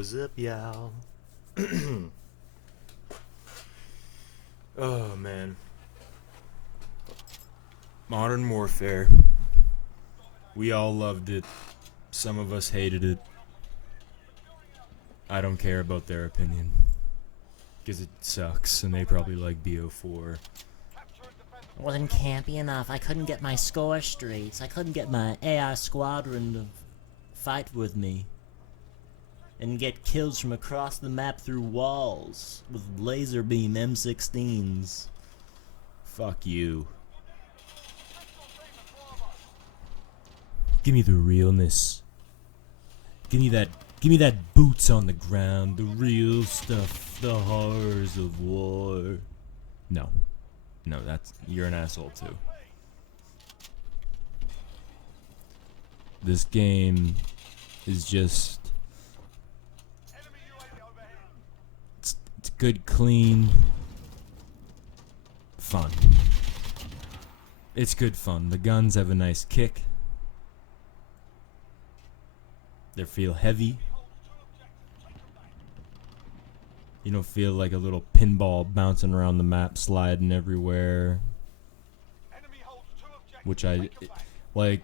What's up, y'all? Oh, man. Modern Warfare. We all loved it. Some of us hated it. I don't care about their opinion. Because it sucks, and they probably like BO4. It wasn't campy enough. I couldn't get my score straight. I couldn't get my AI squadron to fight with me. And get kills from across the map through walls with laser beam M16s. Fuck you. Give me the realness. Give me that boots on the ground, the real stuff, the horrors of war. No, you're an asshole too. This game is just, it's good, clean fun. It's good fun. The guns have a nice kick. They feel heavy. You don't feel like a little pinball bouncing around the map, sliding everywhere. Which I like.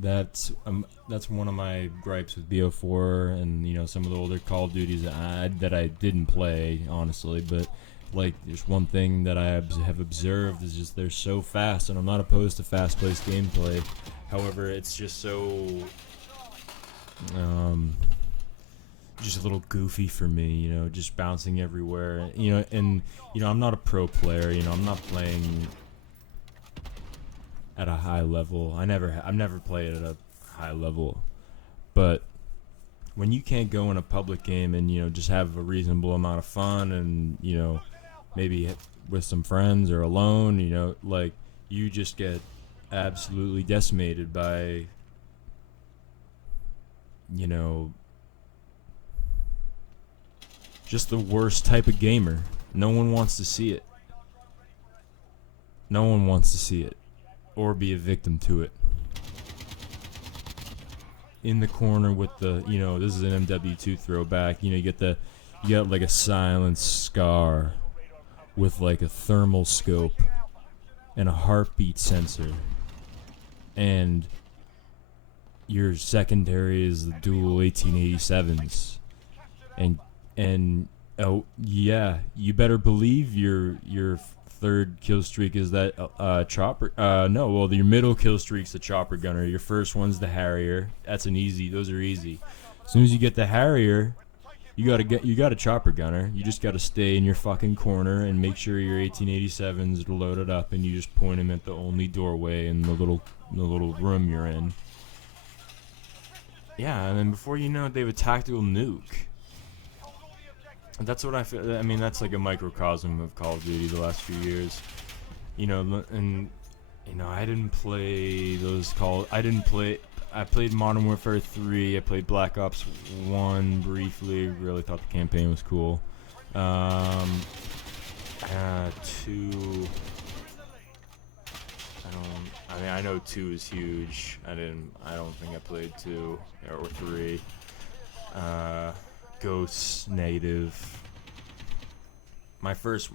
That's one of my gripes with BO4 and some of the older Call of Duties that I didn't play, honestly. But like, there's one thing that I have observed is just they're so fast, and I'm not opposed to fast-paced gameplay. However, it's just so just a little goofy for me, just bouncing everywhere, and I'm not a pro player, I'm not playing at a high level. I've never played at a high level, but when you can't go in a public game and just have a reasonable amount of fun and maybe with some friends or alone, like, you just get absolutely decimated by just the worst type of gamer. No one wants to see it. No one wants to see it or be a victim to it. In the corner with the, this is an MW2 throwback. You got like a silenced scar with like a thermal scope and a heartbeat sensor, and your secondary is the dual 1887s, and oh yeah, you better believe your third kill streak is that chopper. No, well, your middle kill streak's the chopper gunner. Your first one's the Harrier. Those are easy. As soon as you get the Harrier, you got a chopper gunner. You just got to stay in your fucking corner and make sure your 1887s are loaded up, and you just point them at the only doorway in the little room you're in. Yeah, and then before you know it, they have a tactical nuke. That's what I feel. I mean, that's like a microcosm of Call of Duty the last few years. And I didn't play those I played Modern Warfare 3. I played Black Ops 1 briefly. Really thought the campaign was cool. 2. I know 2 is huge. I don't think I played 2 or 3. Ghosts, negative. My first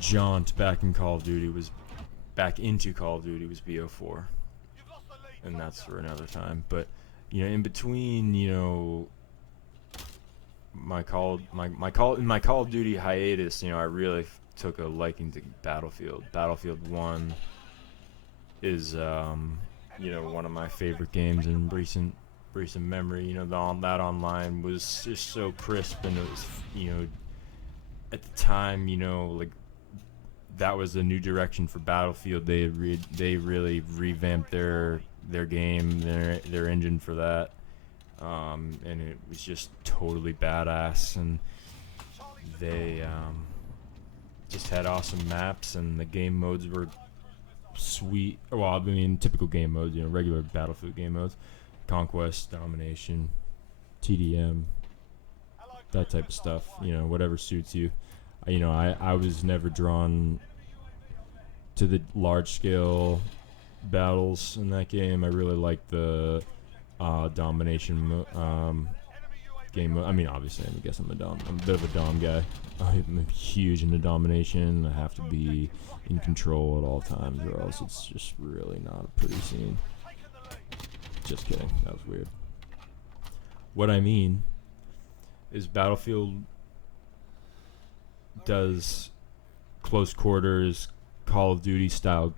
jaunt back into Call of Duty was BO4, and that's for another time. But in between, my Call of Duty hiatus, I really took a liking to Battlefield. Battlefield 1 is one of my favorite games in recent memory. That online was just so crisp, and it was at the time, like, that was a new direction for Battlefield. They really revamped their game, their engine for that, and it was just totally badass. And they just had awesome maps, and the game modes were sweet. Well, I mean, typical game modes, regular Battlefield game modes, Conquest, Domination, TDM, that type of stuff. Whatever suits you. I was never drawn to the large scale battles in that game. I really liked the domination game. I mean, obviously, I guess I'm a bit of a dom guy. I'm huge into domination. I have to be in control at all times, or else it's just really not a pretty scene. Just kidding. That was weird. What I mean is Battlefield does close quarters Call of Duty style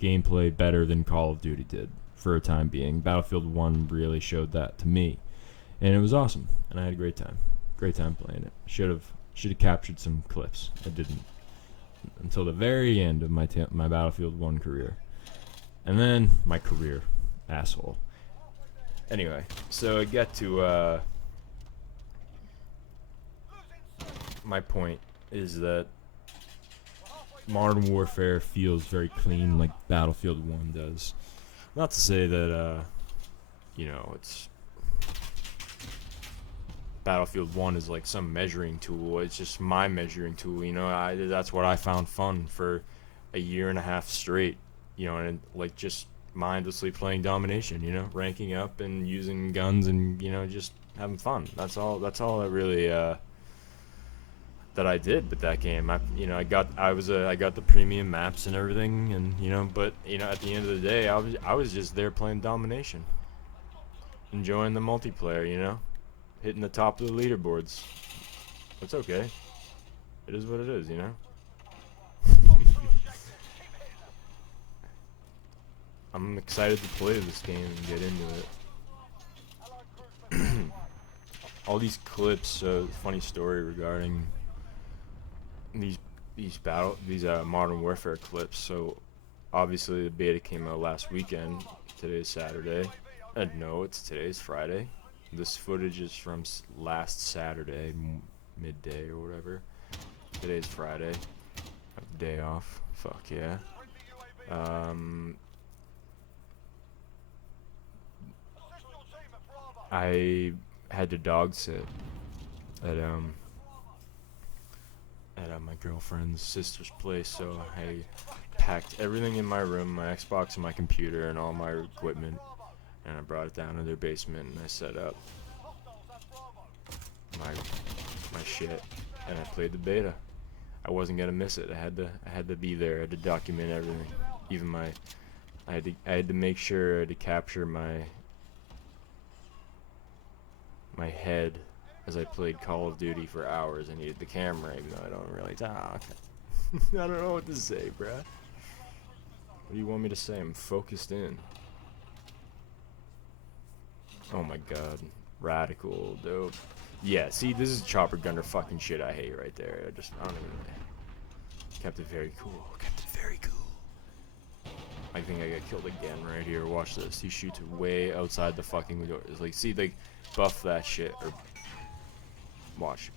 gameplay better than Call of Duty did for a time being. Battlefield 1 really showed that to me, and it was awesome, and I had a great time playing it. Should have captured some clips. I didn't until the very end of my Battlefield 1 career, and then my career, asshole. Anyway, so I get to my point is that Modern Warfare feels very clean, like Battlefield 1 does. Not to say that it's Battlefield 1 is like some measuring tool. It's just my measuring tool. That's what I found fun for a year and a half straight. And like just mindlessly playing domination. Ranking up and using guns and just having fun. That's all that really that I did with that game. I got the premium maps and everything, and but at the end of the day, I was just there playing domination, enjoying the multiplayer, hitting the top of the leaderboards. It's okay. It is what it is, I'm excited to play this game and get into it. All these clips, funny story regarding these Modern Warfare clips. So obviously the beta came out last weekend. Today's Saturday. No, today's Friday. This footage is from last Saturday, midday or whatever. Today's Friday. I have a day off. Fuck yeah. I had to dog sit at my girlfriend's sister's place, so I packed everything in my room, my Xbox and my computer and all my equipment, and I brought it down to their basement and I set up my shit and I played the beta. I wasn't gonna miss it. I had to be there. I had to document everything. Even I had to make sure to capture my head as I played Call of Duty for hours. I needed the camera, even though I don't really talk. I don't know what to say, bruh. What do you want me to say? I'm focused in. Oh my god. Radical, dope. Yeah, see, this is chopper gunner fucking shit I hate right there. I don't even... Kept it very cool. Kept it very cool. I think I got killed again right here. Watch this. He shoots way outside the fucking door. It's like, see, like, buff that shit. Or watch.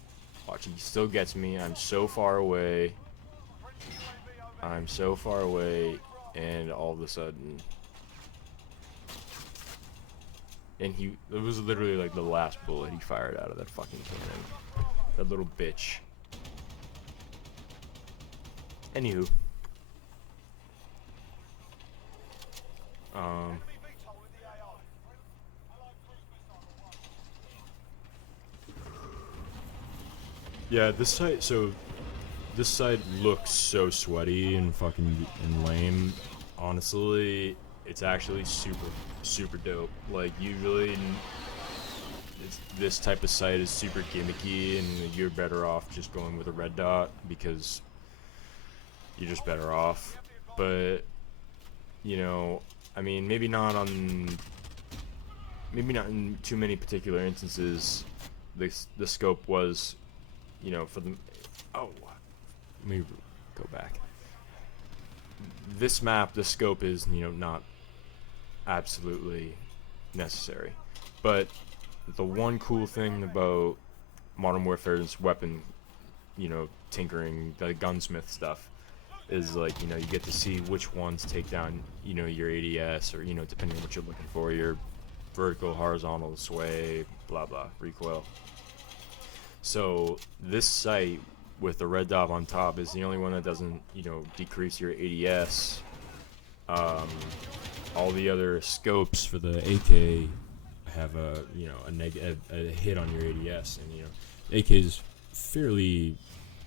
He still gets me. I'm so far away. And all of a sudden... And it was literally like the last bullet he fired out of that fucking cannon. That little bitch. Anywho. Yeah, this site looks so sweaty and fucking lame. Honestly, it's actually super dope. Like, usually this type of site is super gimmicky and you're better off just going with a red dot because you're just better off. But I mean, maybe not in too many particular instances the scope was for the let me go back. This map, the scope is not absolutely necessary, but the one cool thing about Modern Warfare's weapon tinkering, the gunsmith stuff, is like you get to see which ones take down your ADS, or depending on what you're looking for, your vertical, horizontal, sway, blah blah, recoil. So this sight with the red dot on top is the only one that doesn't decrease your ADS. All the other scopes for the AK, have a a hit on your ADS, and AK is fairly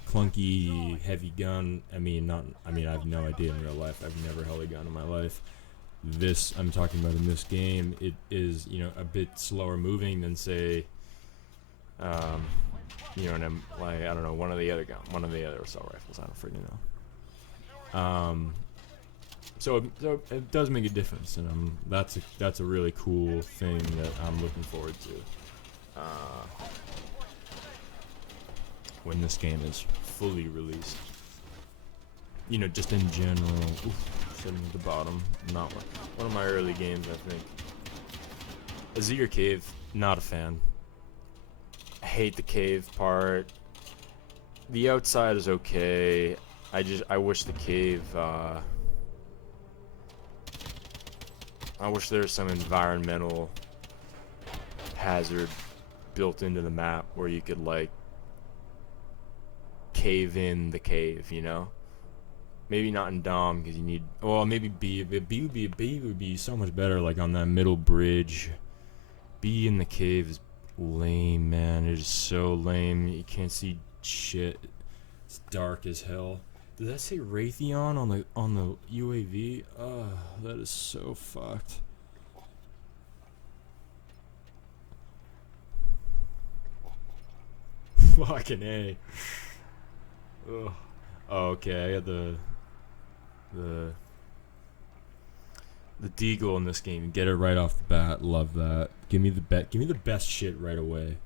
clunky, heavy gun. I mean, I have no idea in real life. I've never held a gun in my life. This I'm talking about in this game, it is a bit slower moving than say, and like I don't know, one of the other assault rifles. I don't freaking know. So it does make a difference, and that's a really cool thing that I'm looking forward to when this game is fully released. Just in general. Sitting at the bottom, not one of my early games, I think. Azir Cave, not a fan. I hate the cave part. The outside is okay. I wish the cave. I wish there was some environmental hazard built into the map where you could like cave in the cave, Maybe not in Dom because you need. Well, maybe B. B would be so much better, like on that middle bridge. B in the cave is lame, man. It is so lame. You can't see shit. It's dark as hell. Did that say Raytheon on the UAV? Oh, that is so fucked. Fucking A. Ugh. Oh, okay. I got the deagle in this game. Get it right off the bat. Love that. Give me the best shit right away.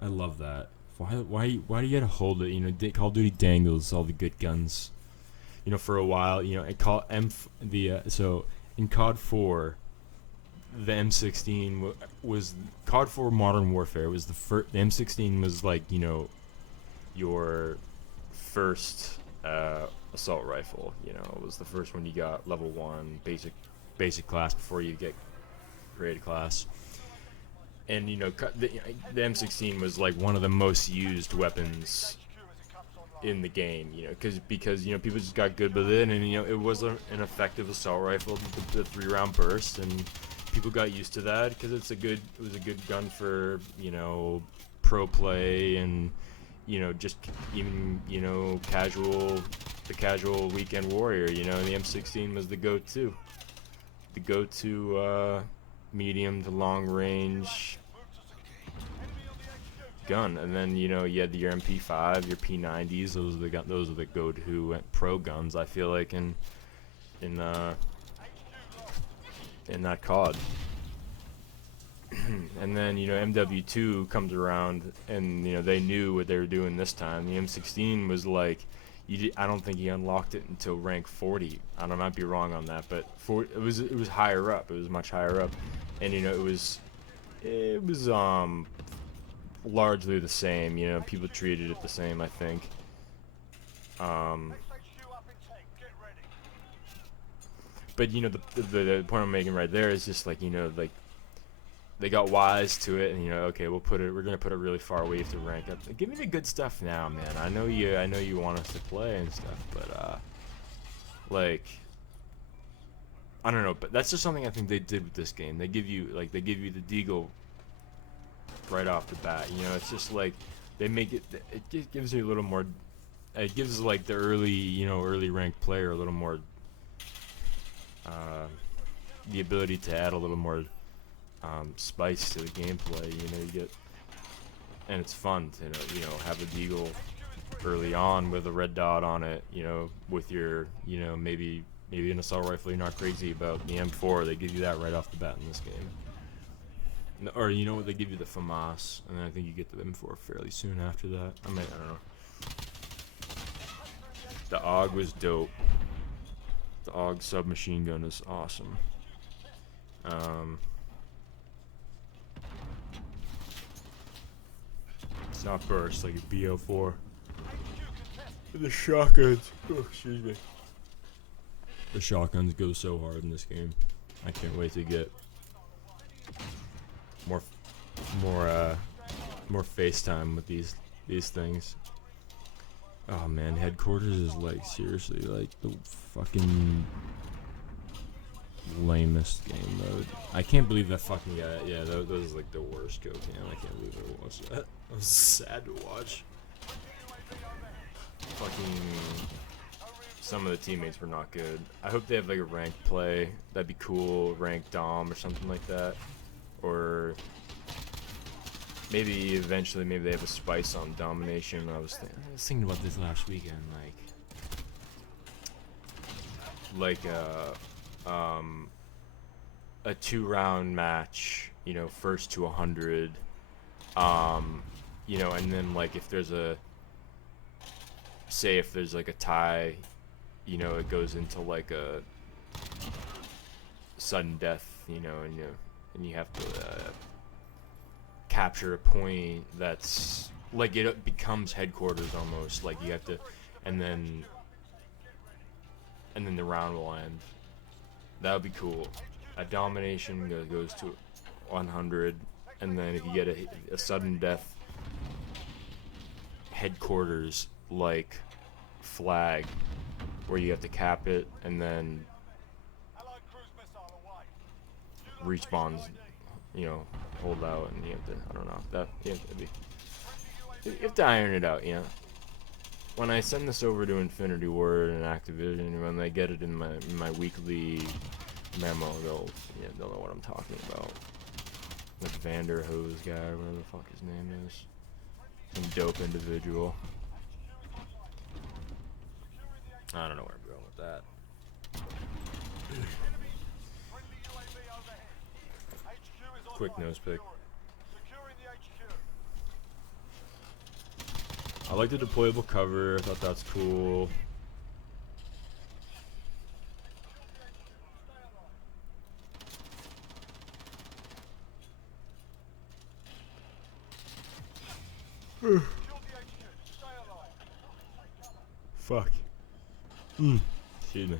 I love that. Why do you gotta hold it? Call of Duty dangles all the good guns. For a while, so in COD 4, the M16 was COD 4 Modern Warfare was the first. The M16 was like your first assault rifle. It was the first one you got, level 1 basic class before you get grade class. And the M16 was like one of the most used weapons in the game, because people just got good with it, and it was an effective assault rifle, the 3-round burst, and people got used to that because it was a good gun for pro play and just even the casual weekend warrior. The M16 was the go-to medium to long range gun. And then you had your MP5, your P90s. Those are the go-to pro guns, I feel like, in that COD. And then MW2 comes around, and they knew what they were doing this time. The M16 was like, I don't think he unlocked it until rank 40. I might be wrong on that, but it was higher up. It was much higher up, and it was largely the same. People treated it the same, I think. But the point I'm making right there is just like like they got wise to it, and okay, we're gonna put it really far away to rank up. Give me the good stuff now, man. I know you want us to play and stuff, but like I don't know, but that's just something I think they did with this game. They give you the deagle right off the bat. It's just like they make it. It just gives you a little more. It gives like the early ranked player a little more. The ability to add a little more spice to the gameplay. You get, and it's fun to have a deagle early on with a red dot on it. With your maybe an assault rifle you're not crazy about. The M4, they give you that right off the bat in this game. Or what, they give you the FAMAS, and then I think you get the M4 fairly soon after that. I don't know. The AUG was dope. The AUG submachine gun is awesome. It's not burst like a BO4. The shotguns. Oh, excuse me. The shotguns go so hard in this game. I can't wait to get more FaceTime with these things. Oh man, headquarters is like seriously like the fucking lamest game mode. I can't believe that fucking guy. Yeah, that was like the worst go cam. I can't believe I watched that. It was sad to watch. Fucking. Some of the teammates were not good. I hope they have like a ranked play. That'd be cool. Ranked Dom or something like that. Or maybe eventually, maybe they have a spice on domination. I was thinking about this last weekend, like a 2-round match, you know, first to 100, you know, and then like if there's a, say if there's like a tie, you know, it goes into like a sudden death, you know, and you have to capture a point that's like it becomes headquarters almost, like you have to, and then the round will end. That would be cool. A domination goes to 100, and then if you get a sudden death headquarters like flag where you have to cap it, and then respawns, you know, hold out, and you have to, I don't know, that you have to iron it out, you know. When I send this over to Infinity Ward and Activision, when they get it in my weekly memo, they'll know what I'm talking about. That Vanderhose guy, whatever the fuck his name is, some dope individual. I don't know where I'm going with that. Quick nose pick. I like the deployable cover. I thought that's cool. Fuck. Excuse me.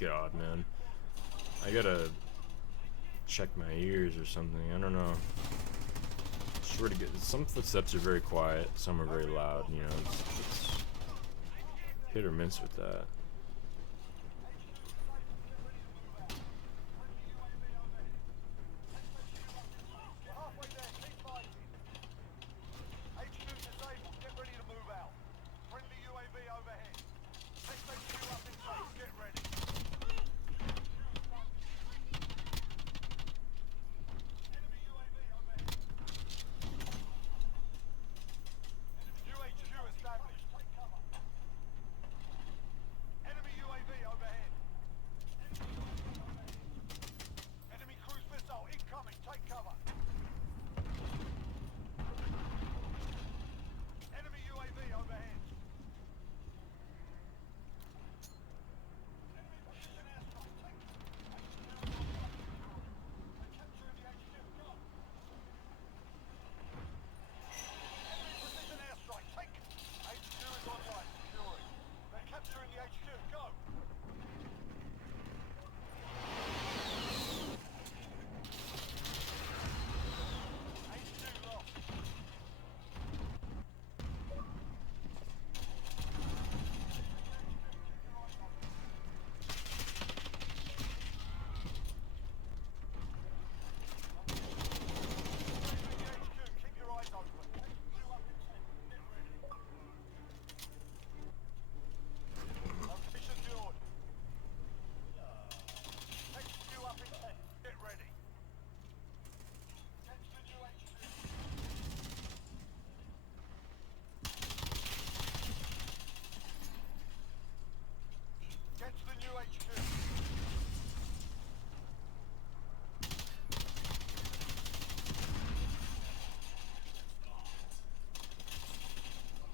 God, man. I gotta check my ears or something. I don't know. Swear to God, some footsteps are very quiet, some are very loud. You know, it's hit or miss with that.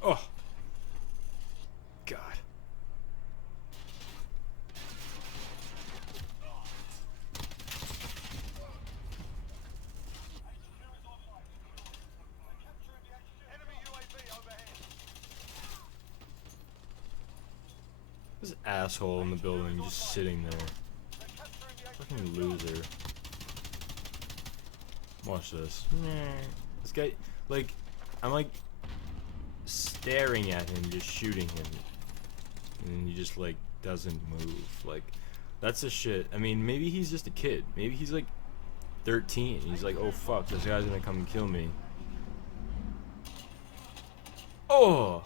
Oh. God. This asshole in the building just sitting there. Fucking loser. Watch this. This guy, like, I'm like staring at him, just shooting him, and he just like doesn't move. Like, that's the shit. I mean, maybe he's just a kid. Maybe he's like 13. He's like, oh fuck, this guy's gonna come and kill me. Oh!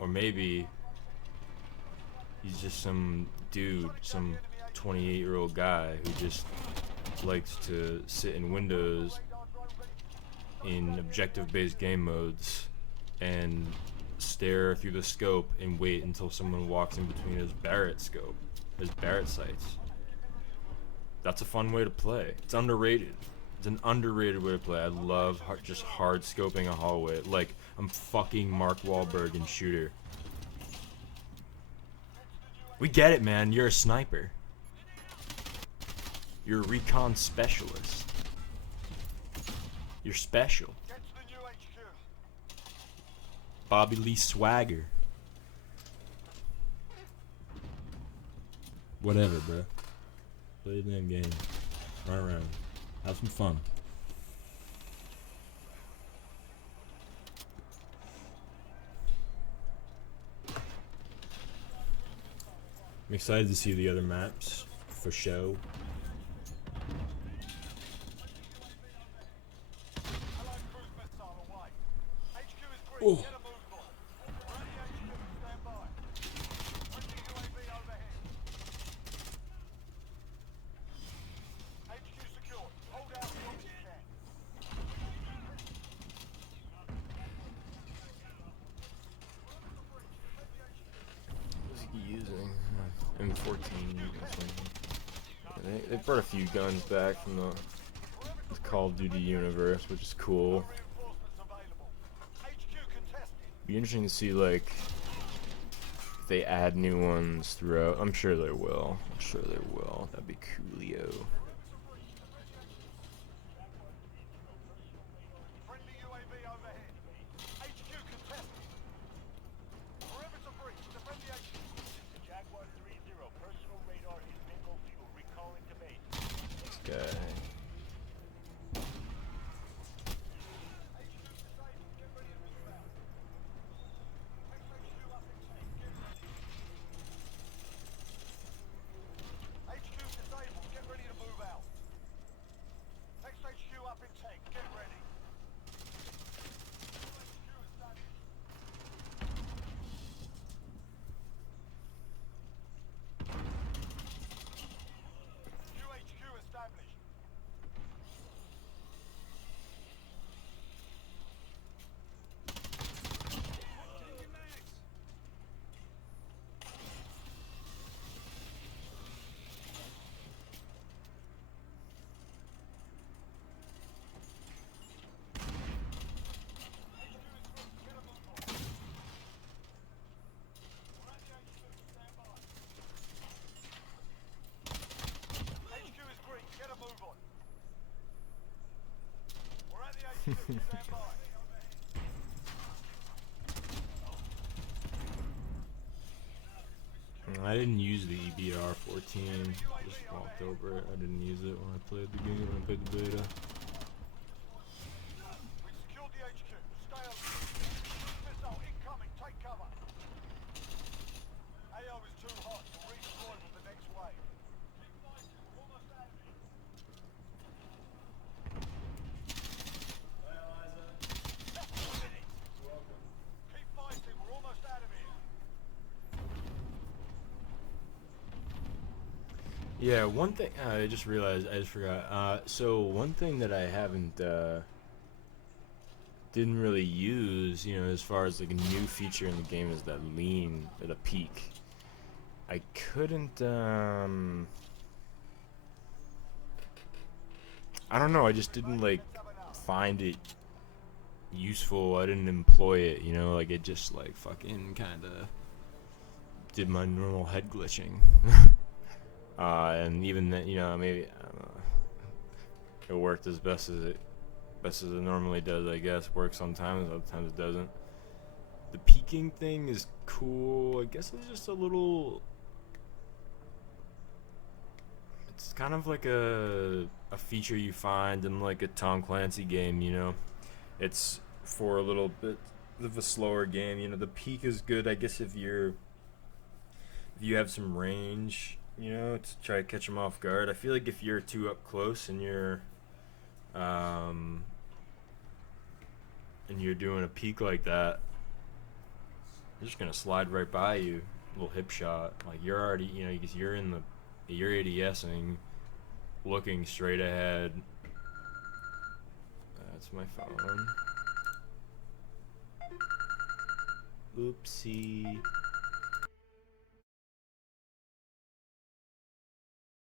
Or maybe he's just some dude, some 28-year-old guy who just likes to sit in windows in objective-based game modes and stare through the scope and wait until someone walks in between his Barrett sights. That's a fun way to play. It's underrated. It's an underrated way to play. I love just hard scoping a hallway. Like, I'm fucking Mark Wahlberg in Shooter. We get it, man. You're a sniper. You're a recon specialist. You're special. Bobby Lee Swagger. Whatever, bro. Play the damn game. Run around. Have some fun. I'm excited to see the other maps, for show. Oh. Using M14. They brought a few guns back from the Call of Duty universe, which is cool. Be interesting to see, like, if they add new ones throughout. I'm sure they will. I'm sure they will. That'd be coolio. This guy. I didn't use the EBR-14. Just walked over it. I didn't use it when I played the game. When I played the beta. Yeah, one thing I just realized, I just forgot. So one thing that I haven't didn't really use, you know, as far as like a new feature in the game is that lean at a peak. I couldn't. I don't know. I just didn't like find it useful. I didn't employ it. You know, like it just like fucking kind of did my normal head glitching. And even that, you know, maybe I don't know, it worked as best as it normally does. I guess works sometimes, other times it doesn't. The peeking thing is cool. I guess it's just a little. it's kind of like a feature you find in like a Tom Clancy game, you know. It's for a little bit of a slower game, you know. The peek is good, I guess, if you have some range, you know, to try to catch them off guard. I feel like if you're too up close um, and you're doing a peek like that, they're just gonna slide right by you. A little hip shot, like you're already, you know, because you're ADSing, looking straight ahead. That's my phone. Oopsie.